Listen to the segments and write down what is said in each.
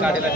కాడేలా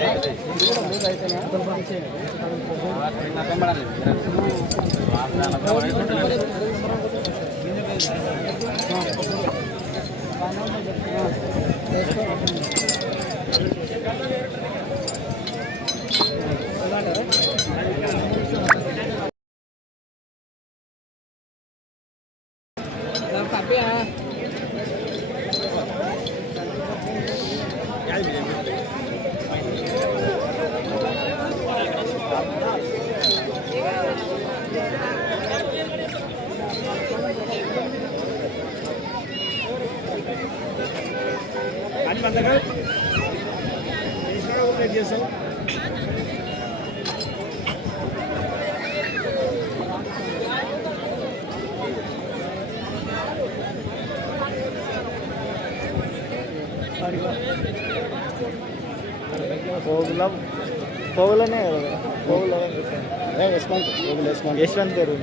యశ్వంత్ గారు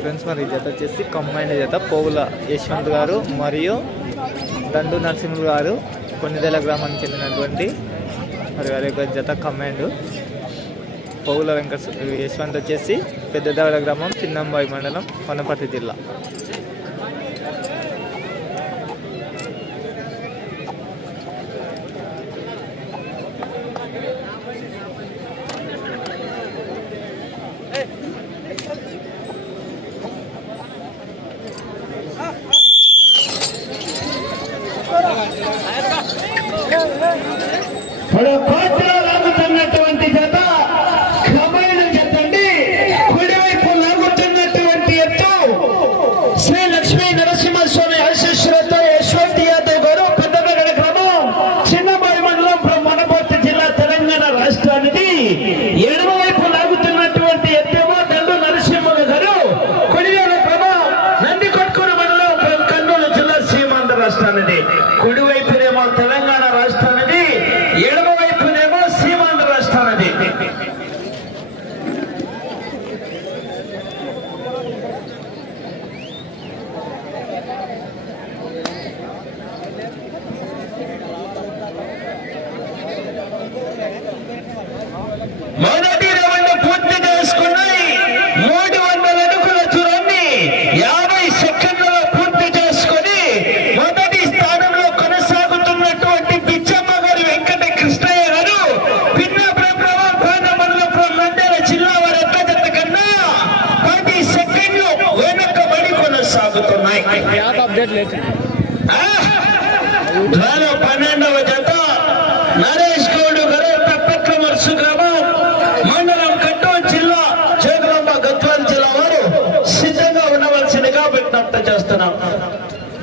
ఫ్రెండ్స్ మరి జత వచ్చేసి కంబైన్ జత పోగుల యశ్వంత్ గారు మరియు దండు నరసింహ గారు కొన్నిదేల గ్రామానికి చెందినటువంటి మరి వారి యొక్క జత కమాండ్ పోగుల వెంకట యశ్వంత్ వచ్చేసి పెద్దదవడ గ్రామం చిన్నంబాయి మండలం వనపర్తి జిల్లా. రాష్ట్రానిది కుడి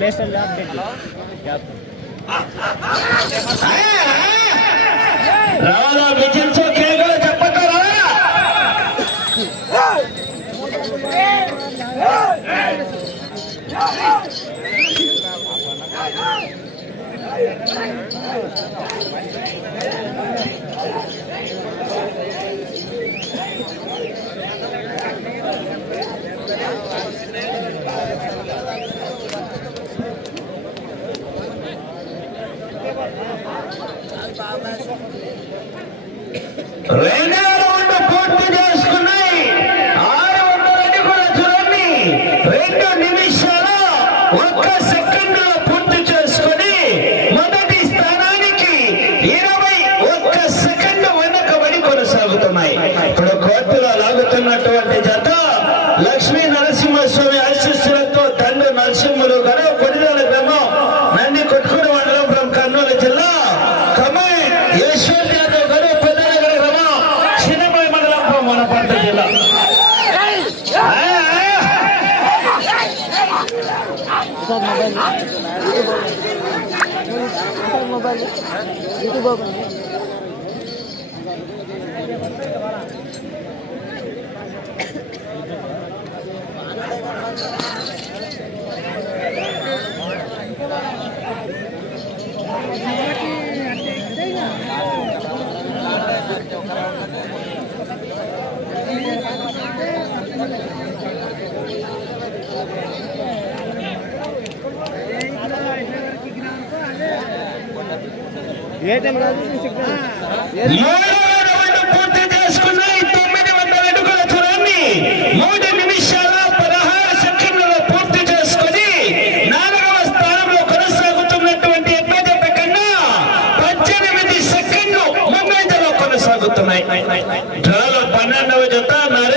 बेस्ट है आप देखिए राजा विजय ಒಕ್ಕ ಸೆಕೆಂಡ್ यूट्यूबर यूट्यूबर बने పూర్తి చేసుకున్న తొమ్మిది వందల అడుగుల మూడు నిమిషాల పదహారు సెకండ్లలో పూర్తి చేసుకుని నాలుగవ స్థానంలో కొనసాగుతున్నటువంటి ఎమ్మెదట కన్నా పద్దెనిమిది సెకండ్లు పన్నెండవ జత నరే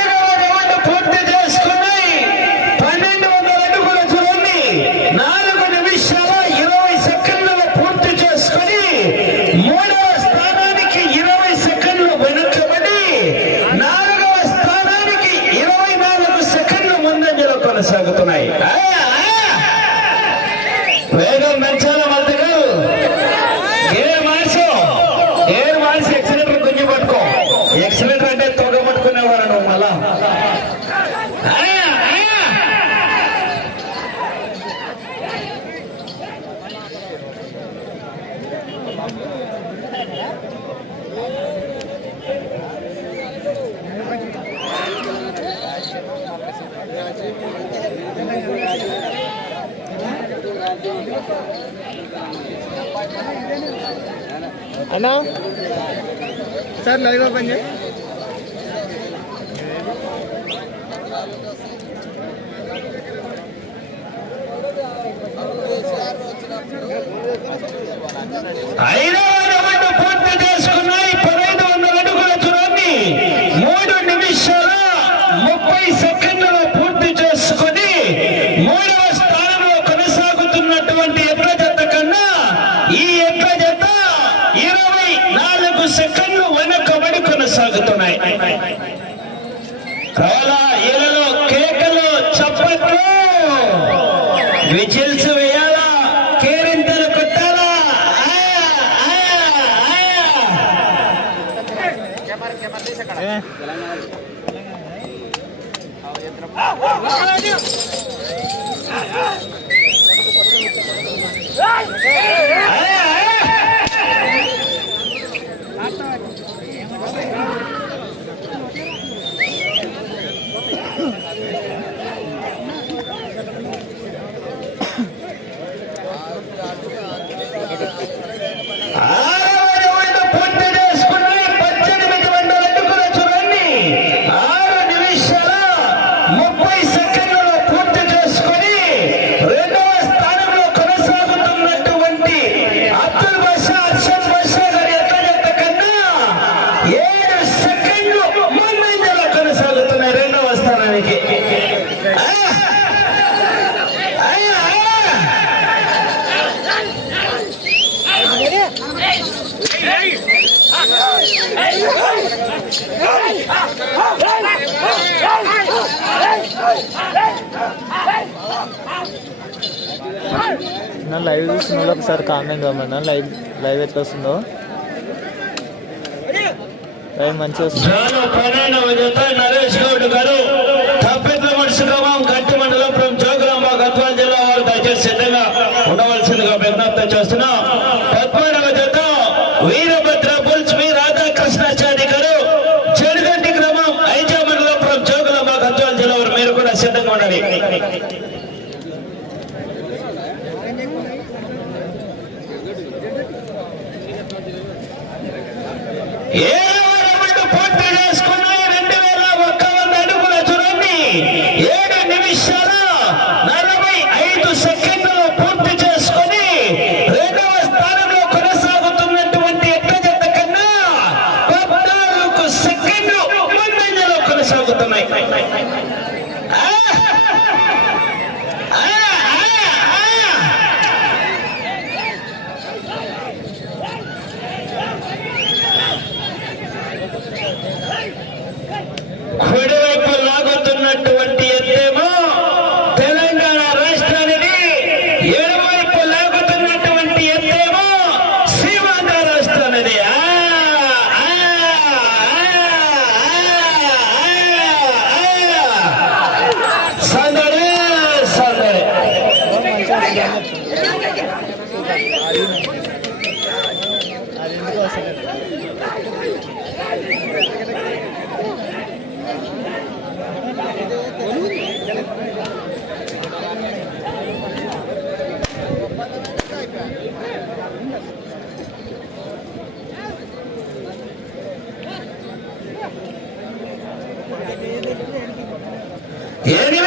అన్నా? సార్ లైవ్ ఓపెన్ చేయి. అయినా রেচেলস నా లైవ్ చూసిన ఒకసారి కామెంట్ కామన్నా లైవ్ లైవ్ ఎట్లా వస్తుందో? మంచిగా Tiene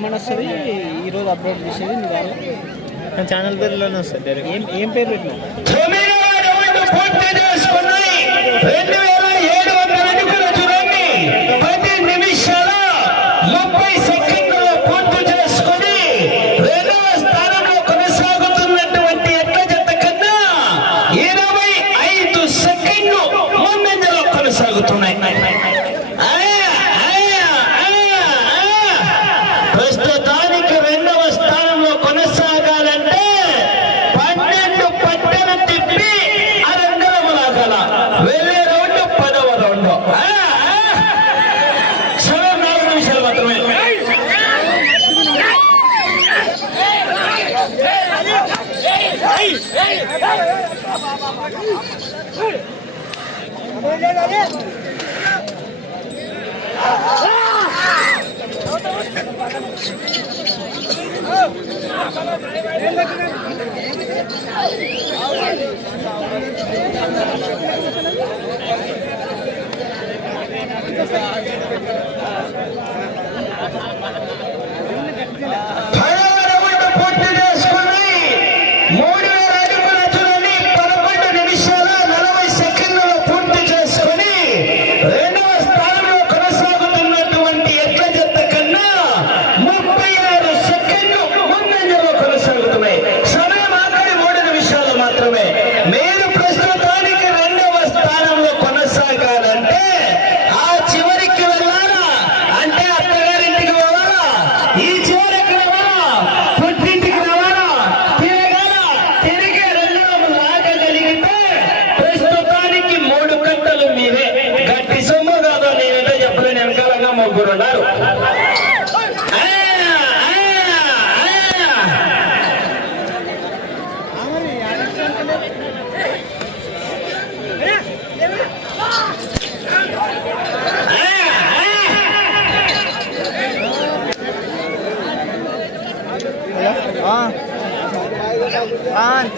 ఏమని వస్తుంది? ఈరోజు అప్లోడ్ చేసేది మీ వాళ్ళు నా ఛానల్ పేరులోనే వస్తుంది డైరెక్ట్ ఏం ఏం పేరు పెట్టినావు? కొనసాగుతున్నాయి. ఎందుకంటే क्षेत्र में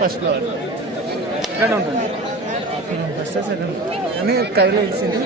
ఫస్ట్ ఫ్లోర్ ఎక్కడ ఉంటుంది. ఫస్ట్ సెకండ్ కానీ కైలో ఇచ్చింది